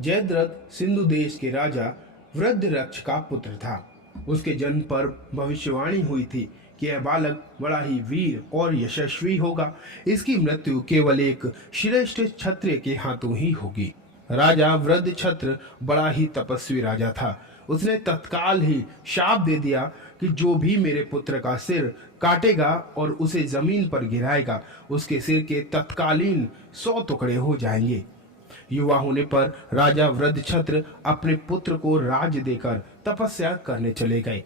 जयद्रथ सिंधु देश के राजा वृद्धरक्ष का पुत्र था। उसके जन्म पर भविष्यवाणी हुई थी कि यह बालक बड़ा ही वीर और यशस्वी होगा। इसकी मृत्यु केवल एक श्रेष्ठ क्षत्रिय के हाथों ही होगी। राजा वृद्धक्षत्र बड़ा ही तपस्वी राजा था। उसने तत्काल ही शाप दे दिया कि जो भी मेरे पुत्र का सिर काटेगा और उसे जमीन पर गिराएगा, उसके सिर के तत्कालीन 100 टुकड़े हो जाएंगे। युवा होने पर राजा वृद्धक्षत्र अपने पुत्र को राज्य देकर तपस्या करने चले गए।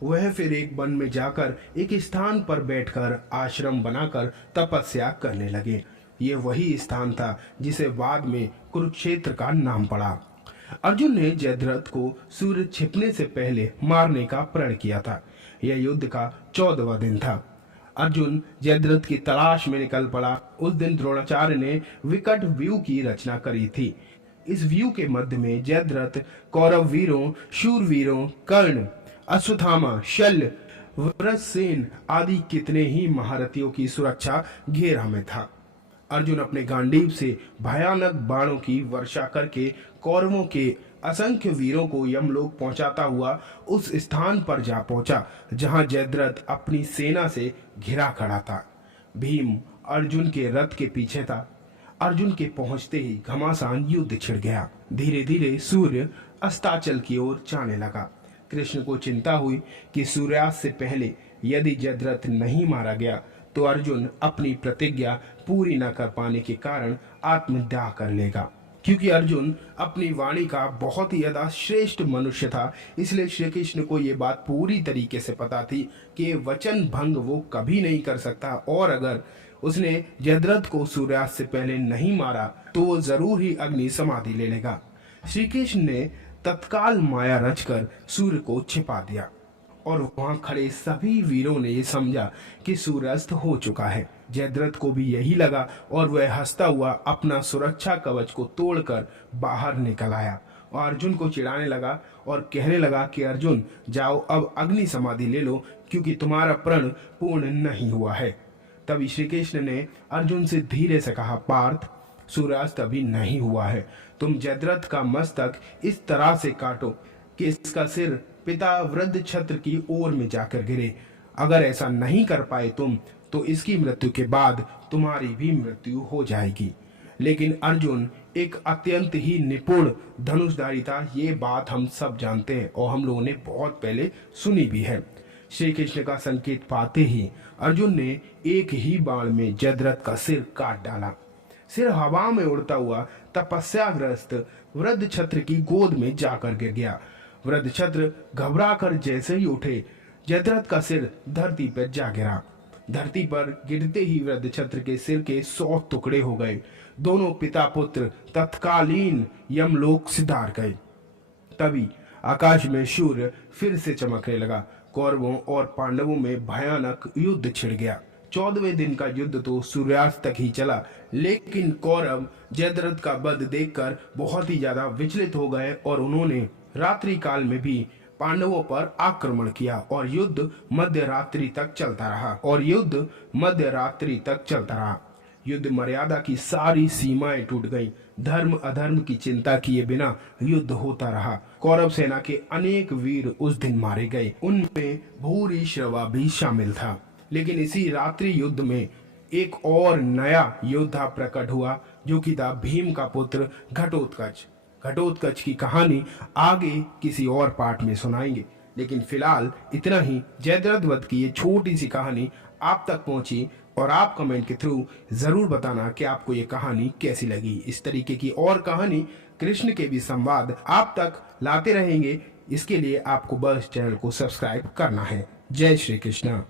वह फिर एक वन में जाकर एक स्थान पर बैठकर आश्रम बनाकर तपस्या करने लगे। ये वही स्थान था जिसे बाद में कुरुक्षेत्र का नाम पड़ा। अर्जुन ने जयद्रथ को सूर्य छिपने से पहले मारने का प्रण किया था। यह युद्ध का 14वां दिन था। अर्जुन जयद्रथ की तलाश में निकल पड़ा। उस दिन द्रोणाचार्य ने विकट व्यू की रचना करी थी। इस व्यू के मध्य में जयद्रथ कौरव वीरों, शूरवीरों, कर्ण, अश्वत्थामा, शल्य, वृषसेन आदि कितने ही महारथियों की सुरक्षा घेरा में था। अर्जुन अपने गांडीव से भयानक बाणों की वर्षा करके कौरवों के असंख्य वीरों को यमलोक पहुंचाता हुआ उस स्थान पर जा पहुंचा जहां जयद्रथ अपनी सेना से घिरा खड़ा था। भीम अर्जुन के रथ के पीछे था। अर्जुन के पहुंचते ही घमासान युद्ध छिड़ गया। धीरे धीरे सूर्य अस्ताचल की ओर जाने लगा। कृष्ण को चिंता हुई कि सूर्यास्त से पहले यदि जयद्रथ नहीं मारा गया तो अर्जुन अपनी प्रतिज्ञा पूरी न कर पाने के कारण आत्मदाह कर लेगा। क्योंकि अर्जुन अपनी वाणी का बहुत ही ज्यादा श्रेष्ठ मनुष्य था, इसलिए श्री कृष्ण को ये बात पूरी तरीके से पता थी कि वचन भंग वो कभी नहीं कर सकता और अगर उसने जयद्रथ को सूर्यास्त से पहले नहीं मारा तो वो जरूर ही अग्नि समाधि ले लेगा। श्री कृष्ण ने तत्काल माया रचकर सूर्य को छिपा दिया और वहां खड़े सभी वीरों ने ये समझा कि सूर्यास्त हो चुका है। जयद्रथ को भी यही लगा और वह हंसता हुआ अपना सुरक्षा कवच को तोड़कर बाहर निकल आया और अर्जुन को चिढ़ाने लगा और कहने लगा कि अर्जुन जाओ अब अग्नि समाधि ले लो क्योंकि तुम्हारा प्रण पूर्ण नहीं हुआ है। तभी श्री कृष्ण ने अर्जुन से धीरे से कहा, पार्थ सूर्यास्त अभी नहीं हुआ है। तुम जयद्रथ का मस्तक इस तरह से काटो कि इसका सिर पिता वृद्धक्षत्र की ओर में जाकर गिरे। अगर ऐसा नहीं कर पाए तुम तो इसकी मृत्यु के बाद तुम्हारी भी मृत्यु हो जाएगी। लेकिन अर्जुन एक अत्यंत ही निपुण धनुषधारी था, ये बात हम सब जानते हैं और हम लोगों ने बहुत पहले सुनी भी है। श्री कृष्ण का संकेत पाते ही अर्जुन ने एक ही बाण में जयद्रथ का सिर काट डाला। सिर हवा में उड़ता हुआ तपस्याग्रस्त वृद्धक्षत्र की गोद में जाकर गिर गया। वृद्धक्षत्र घबराकर जैसे ही उठे, जयद्रथ का सिर धरती पर जा गिरा। धरती पर गिरते ही वृद्धक्षत्र के सिर के 100 टुकड़े हो गए। दोनों पिता पुत्र तत्कालीन यमलोक सिधार गए। तभी आकाश में सूर्य फिर से चमकने लगा। कौरवों और पांडवों में भयानक युद्ध छिड़ गया। 14वें दिन का युद्ध तो सूर्यास्त तक ही चला, लेकिन कौरव जयद्रथ का वध देखकर बहुत ही ज्यादा विचलित हो गए और उन्होंने रात्रि काल में भी पांडवों पर आक्रमण किया और युद्ध मध्य रात्रि तक चलता रहा। युद्ध मर्यादा की सारी सीमाएं टूट गईं। धर्म अधर्म की चिंता किए बिना युद्ध होता रहा। कौरव सेना के अनेक वीर उस दिन मारे गए, उनमें भूरिश्रवा भी शामिल था। लेकिन इसी रात्रि युद्ध में एक और नया योद्धा प्रकट हुआ जो कि था भीम का पुत्र घटोत्कच। घटोत्कच की कहानी आगे किसी और पार्ट में सुनाएंगे, लेकिन फिलहाल इतना ही। जयद्रथ वध की ये छोटी सी कहानी आप तक पहुंची और आप कमेंट के थ्रू जरूर बताना कि आपको ये कहानी कैसी लगी। इस तरीके की और कहानी कृष्ण के भी संवाद आप तक लाते रहेंगे। इसके लिए आपको बस चैनल को सब्सक्राइब करना है। जय श्री कृष्ण।